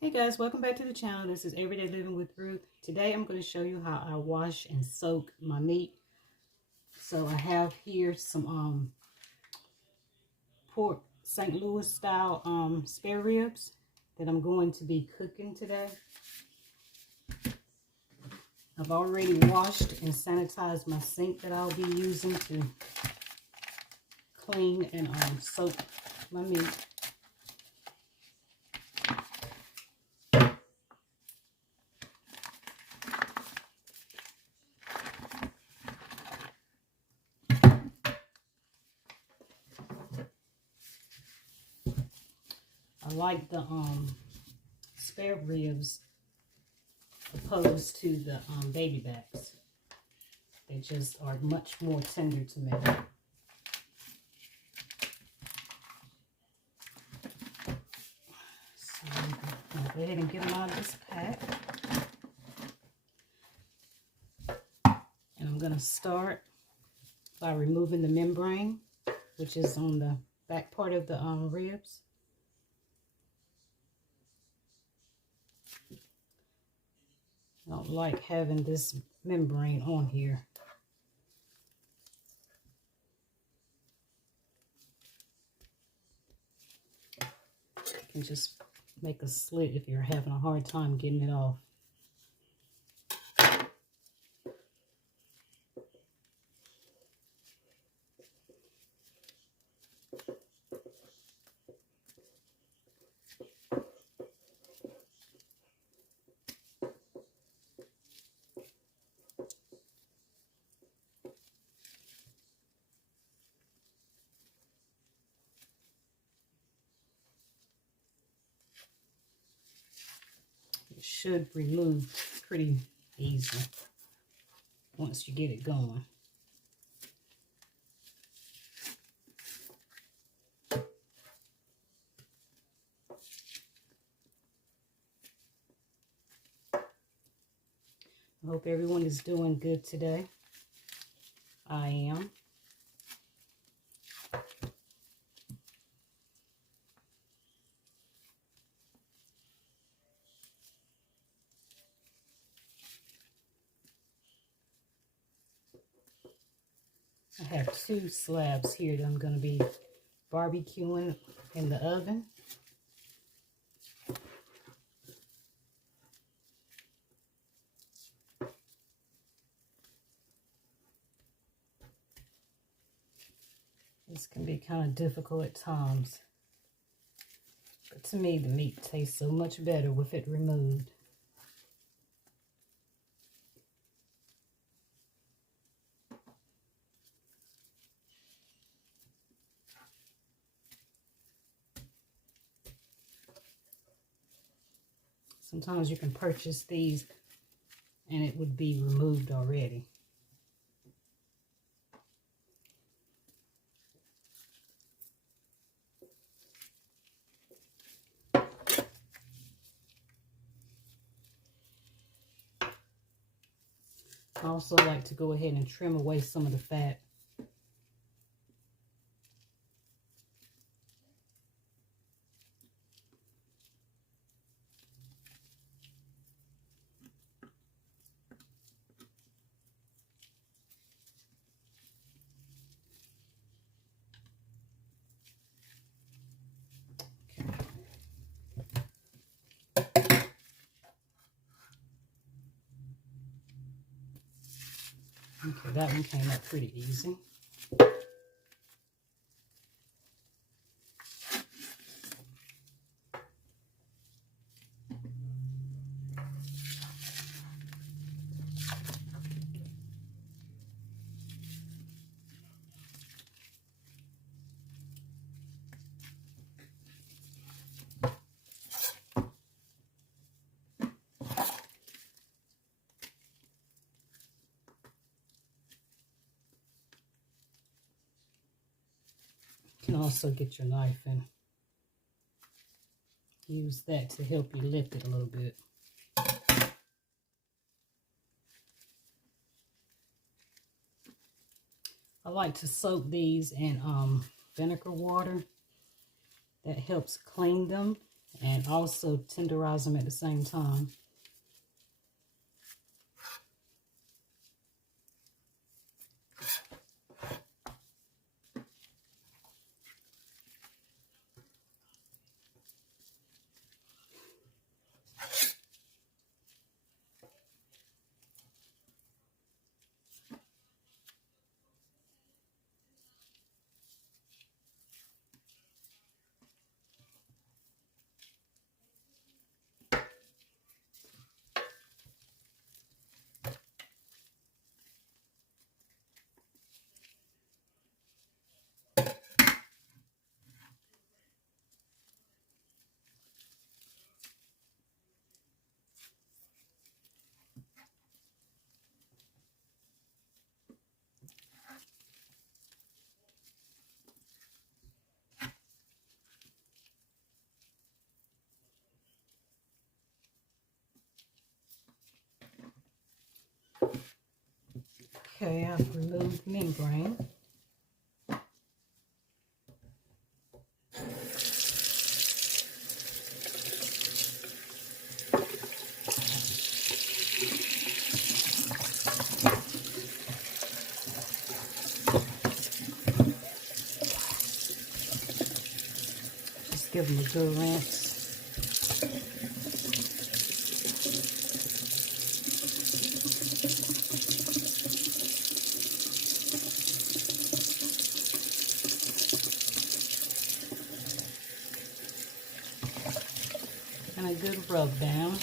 Hey guys, welcome back to the channel. This is Everyday Living with Ruth. Today I'm going to show you how I wash and soak my meat. So I have here some pork St. Louis style spare ribs that I'm going to be cooking today. I've already washed and sanitized my sink that I'll be using to clean and soak my meat. I like the spare ribs opposed to the baby backs. They just are much more tender to me. So I'm going to go ahead and get them out of this pack. And I'm going to start by removing the membrane, which is on the back part of the ribs. I don't like having this membrane on here. You can just make a slit if you're having a hard time getting it off. It should remove pretty easily once you get it going. I hope everyone is doing good today. I am. I have 2 slabs here that I'm going to be barbecuing in the oven. This can be kind of difficult at times, but to me the meat tastes so much better with it removed. Sometimes you can purchase these and it would be removed already. I also like to go ahead and trim away some of the fat. Okay, that one came out pretty easy. You can also get your knife and use that to help you lift it a little bit. I like to soak these in vinegar water. That helps clean them and also tenderize them at the same time. Okay, I've removed membrane. Just give them a good rinse. And a good rub down.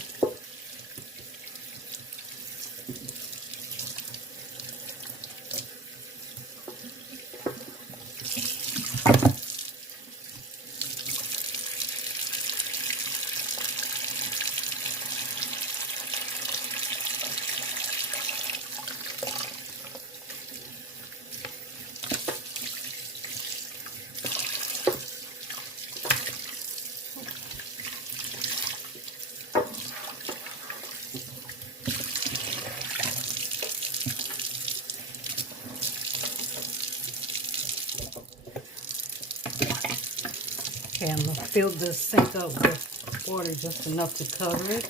Okay, I'm going to fill this sink up with water just enough to cover it.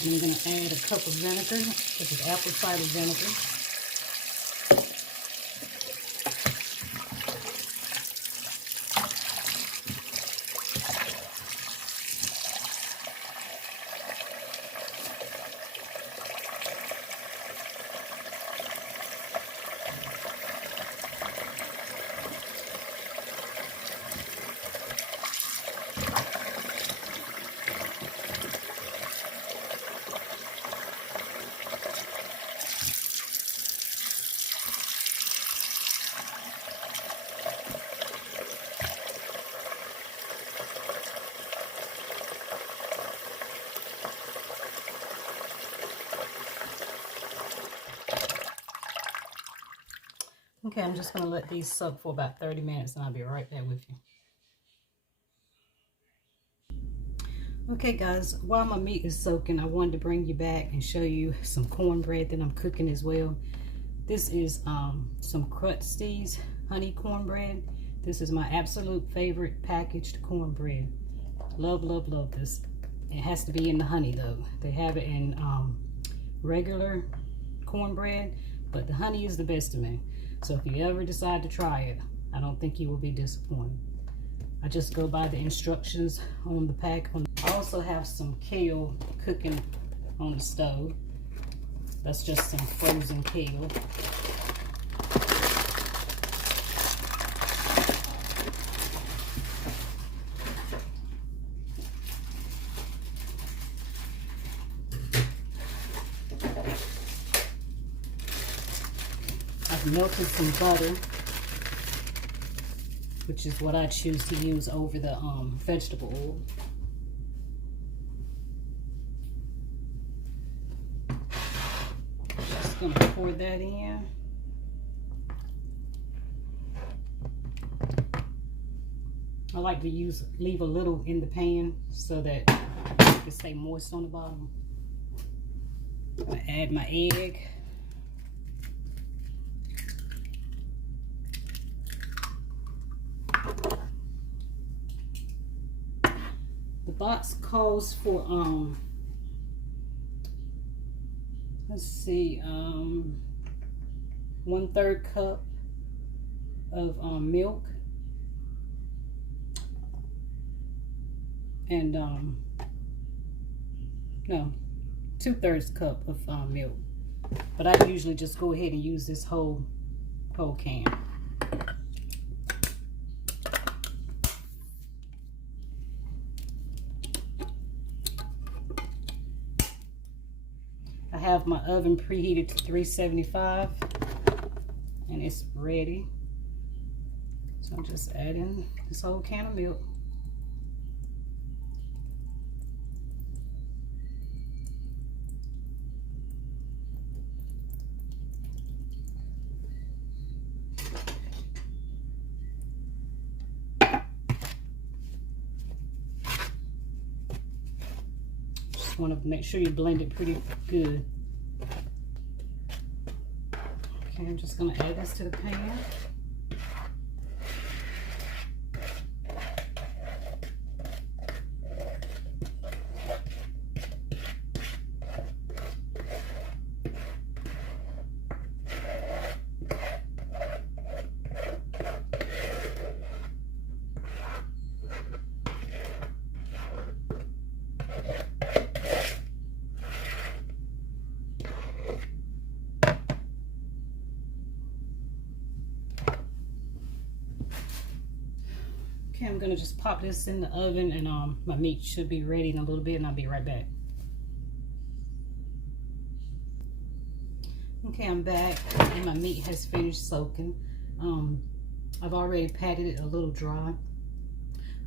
And I'm going to add a cup of vinegar. This is apple cider vinegar. Okay, I'm just going to let these soak for about 30 minutes and I'll be right back with you. Okay guys, while my meat is soaking, I wanted to bring you back and show you some cornbread that I'm cooking as well. This is some Krusty's honey cornbread. This is my absolute favorite packaged cornbread. Love, love, love this. It has to be in the honey though. They have it in regular cornbread, but the honey is the best to me. So if you ever decide to try it, I don't think you will be disappointed. I just go by the instructions on the pack. I also have some kale cooking on the stove. That's just some frozen kale. I've melted some butter, which is what I choose to use over the vegetable oil. Just gonna pour that in. I like to leave a little in the pan so that it can stay moist on the bottom. I'm gonna add my egg. The box calls for let's see, 1/3 cup of milk, and no, 2/3 cup of milk. But I usually just go ahead and use this whole can. I have my oven preheated to 375 and it's ready. So I'm just adding this whole can of milk. Just want to make sure you blend it pretty good. Okay, I'm just going to add this to the pan. Okay, I'm gonna just pop this in the oven, and my meat should be ready in a little bit, and I'll be right back. Okay, I'm back, and my meat has finished soaking. I've already patted it a little dry.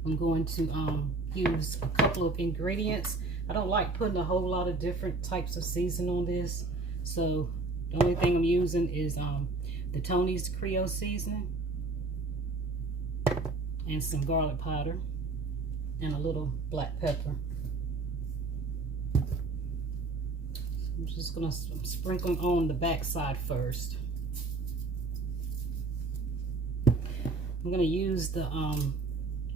I'm going to use a couple of ingredients. I don't like putting a whole lot of different types of seasoning on this, so the only thing I'm using is the Tony's Creole seasoning, and some garlic powder, and a little black pepper. I'm just gonna sprinkle on the back side first. I'm gonna use the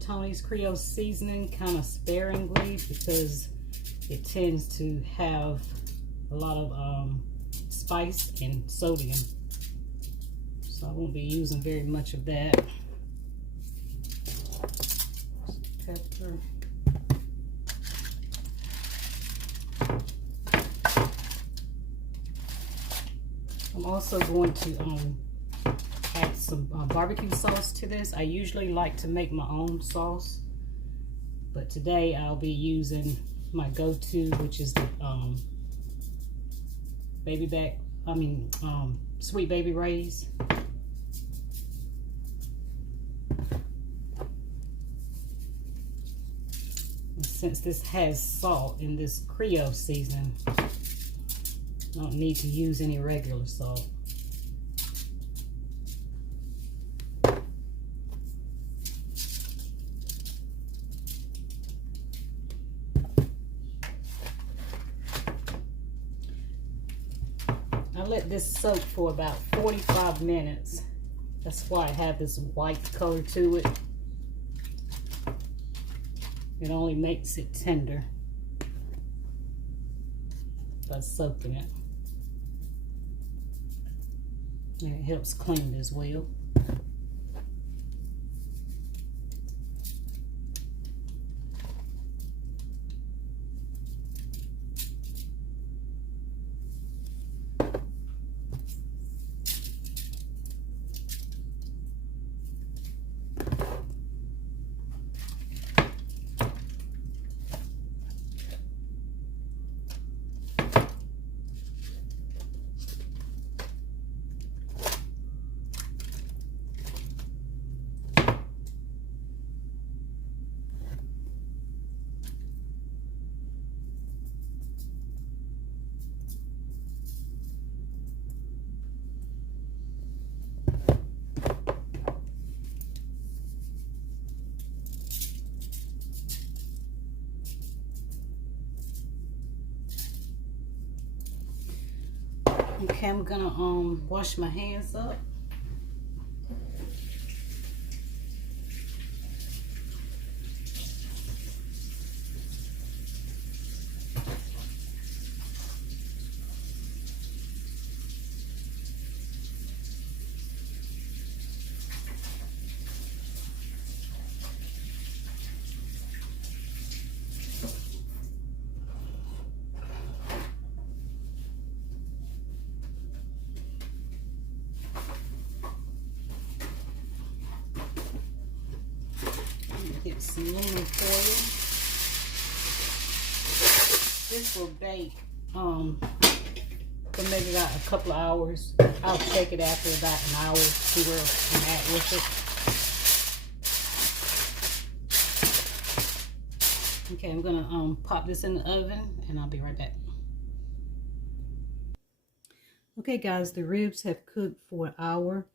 Tony's Creole seasoning kind of sparingly because it tends to have a lot of spice and sodium. So I won't be using very much of that. Pepper. I'm also going to add some barbecue sauce to this. I usually like to make my own sauce, but today I'll be using my go-to, which is the Sweet Baby Ray's. Since this has salt in this Creole seasoning, I don't need to use any regular salt. I let this soak for about 45 minutes. That's why I have this white color to it. It only makes it tender by soaking it. And it helps clean it as well. Okay, I'm gonna wash my hands up. some aluminum foil. This will bake for maybe about a couple of hours. I'll check it after about an hour, see where I'm at with it. Okay, I'm gonna pop this in the oven and I'll be right back. Okay guys, the ribs have cooked for an hour,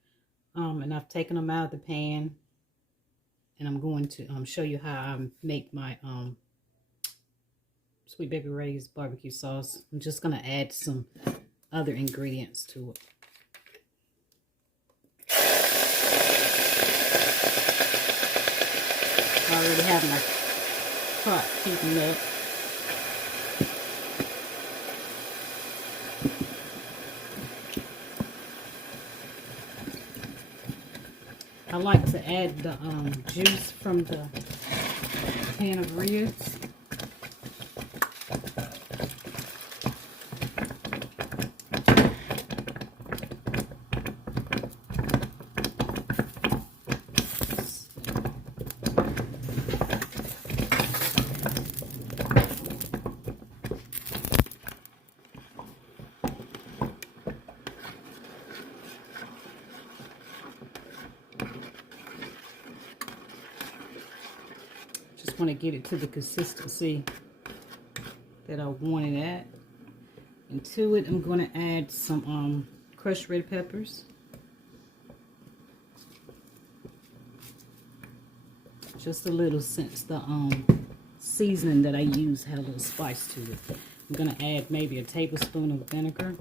and I've taken them out of the pan, and I'm going to show you how I make my Sweet Baby Ray's barbecue sauce. I'm just going to add some other ingredients to it. I already have my pot heating up. I like to add the juice from the pan of ribs. Just want to get it to the consistency that I want it at. And to it, I'm going to add some crushed red peppers. Just a little, since the seasoning that I used had a little spice to it. I'm going to add maybe a tablespoon of vinegar,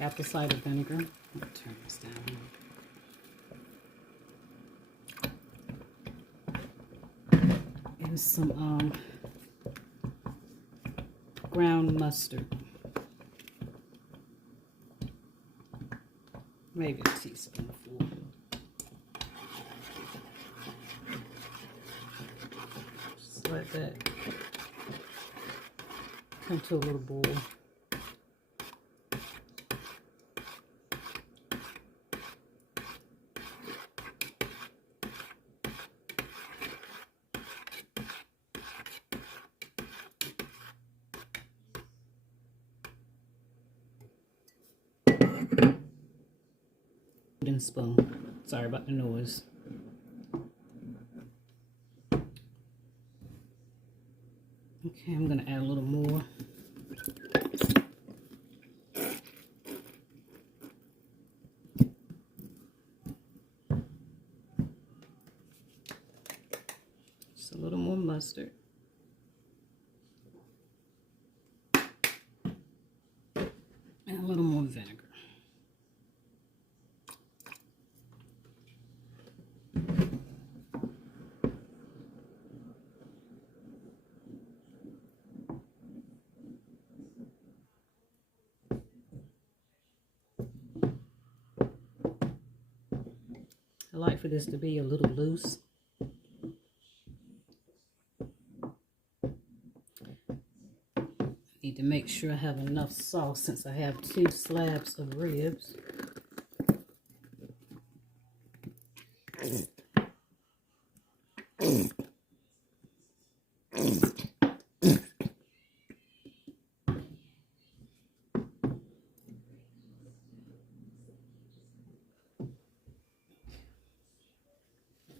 apple cider vinegar. Let me turn this down. And some ground mustard. Maybe a teaspoonful. Just let that come to a little boil. Wooden spoon. Sorry about the noise. Okay, I'm gonna add a little more. Just a little more mustard. And a little more vinegar. I like for this to be a little loose. Need to make sure I have enough sauce since I have 2 slabs of ribs.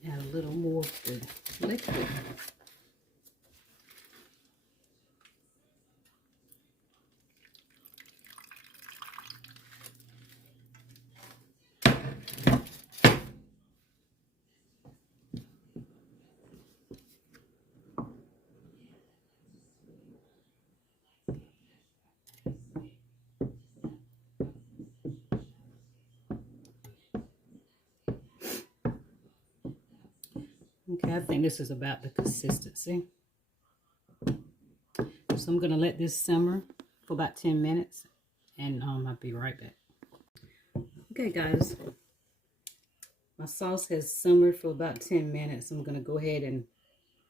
Add a little more of the liquid. Okay, I think this is about the consistency. So I'm going to let this simmer for about 10 minutes, and I'll be right back. Okay, guys, my sauce has simmered for about 10 minutes. I'm going to go ahead and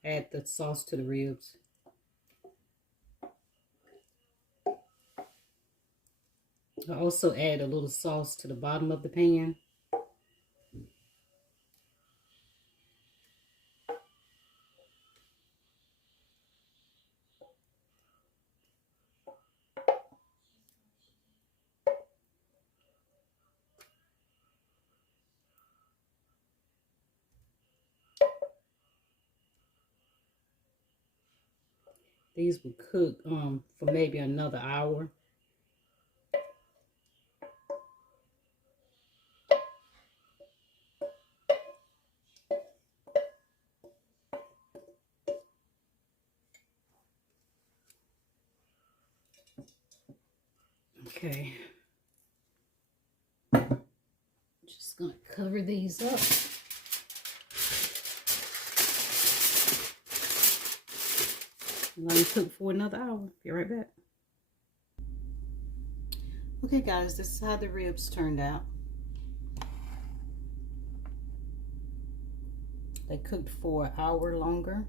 add the sauce to the ribs. I also add a little sauce to the bottom of the pan. These will cook for maybe another hour. Okay. Just gonna cover these up. Let them cook for another hour. Be right back. Okay guys, this is how the ribs turned out. They cooked for an hour longer.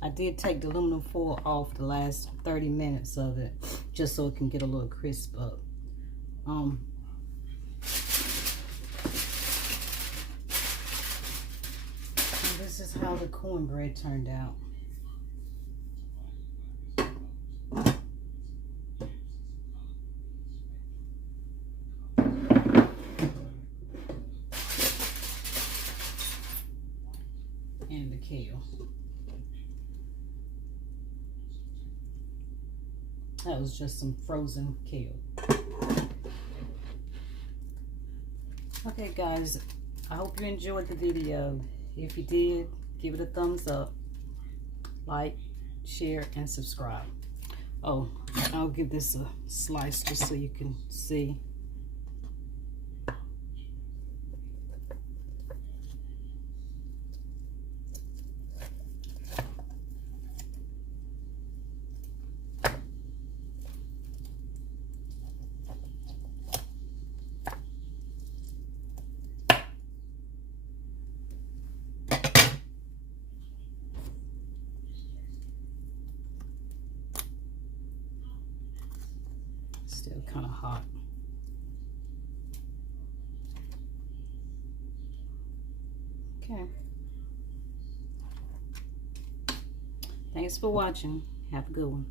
I did take the aluminum foil off the last 30 minutes of it, just so it can get a little crisp up. This is how the cornbread turned out. And the kale. That was just some frozen kale. Okay guys, I hope you enjoyed the video. If you did, give it a thumbs up, like, share, and subscribe. Oh, I'll give this a slice just so you can see. Still kind of hot. Okay. Thanks for watching. Have a good one.